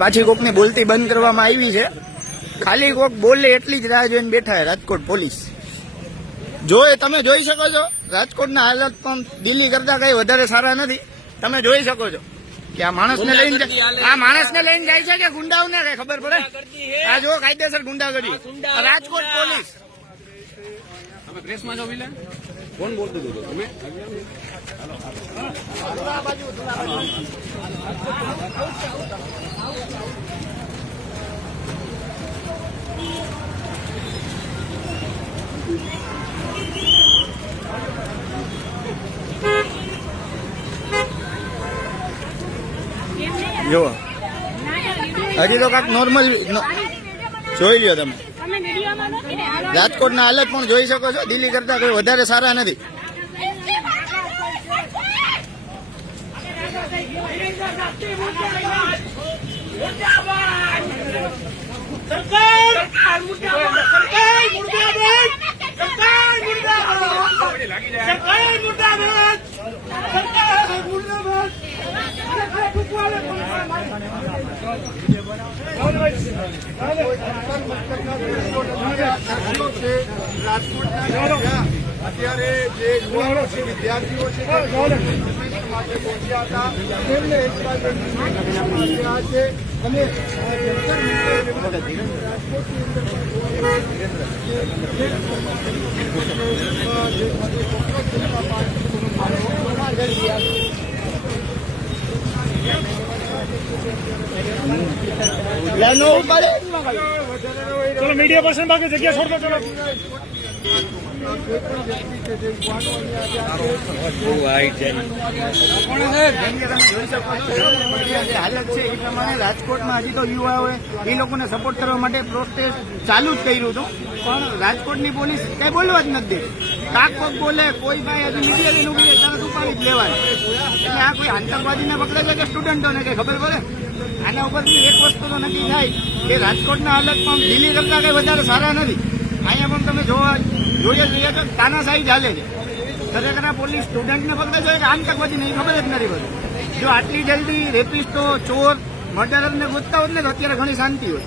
પાછી કોકની બોલતી બંધ કરવામાં આવી છે. ખાલી કોક બોલે એટલી જ રાહ જોઈને બેઠા છે રાજકોટ પોલીસ. તમે જોઈ શકો છો રાજકોટના હાલત પણ દિલ્હી કરતા કઈ વધારે સારા નથી. તમે જોઈ શકો છો કે આ માણસને લઈને જાય છે કે ગુંડાઓને કઈ ખબર પડે. આ જો કાયદેસર ગુંડાગર્દી રાજકોટ પોલીસ. તમે પ્રેસમાં છો વિલે કોણ બોલતું હતું તમે? જો હજી તો કાંક નોર્મલ જોઈ લ્યો તમે. રાજકોટના હાલત પણ જોઈ શકો છો દિલ્હી કરતા કોઈ વધારે સારા નથી. અત્યારે જે યુવાનો છે વિદ્યાર્થીઓ છે માટે પહોંચ્યા હતા તેમને છે અને ચલો મીડિયા પર્સન બાકી જગ્યા છોડતો. ચલો હાલત છે એ પ્રમાણે રાજકોટમાં હજી તો યુવાઓએ એ લોકોને સપોર્ટ કરવા માટે પ્રોટેસ્ટ ચાલુ જ કર્યું હતું, પણ રાજકોટની પોલીસ કઈ બોલવા જ નથી દેતી. કાક કોક બોલે કોઈ ભાઈ હજી મીડિયા લઈને ઉભી તરત ઉપાડી જ લેવાય. એટલે આ કોઈ આતંકવાદીને પકડે છે કે સ્ટુડન્ટોને કઈ ખબર પડે? આના ઉપરથી એક વસ્તુ તો નક્કી થાય કે રાજકોટના હાલત પણ દિલ્હી કરતા કઈ વધારે સારા નથી. અહીંયા પણ તમે જોઈએ તો તાનાશાહી ચાલે છે. ખરેખર પોલીસ સ્ટુડન્ટને પકડે છે કે આતંકવાદીને એ ખબર જ નથી પડતી. જો આટલી જલ્દી રેપિસ્ટો, ચોર, મર્ડરરને ગોતતા હોત ને તો અત્યારે ઘણી શાંતિ હોય.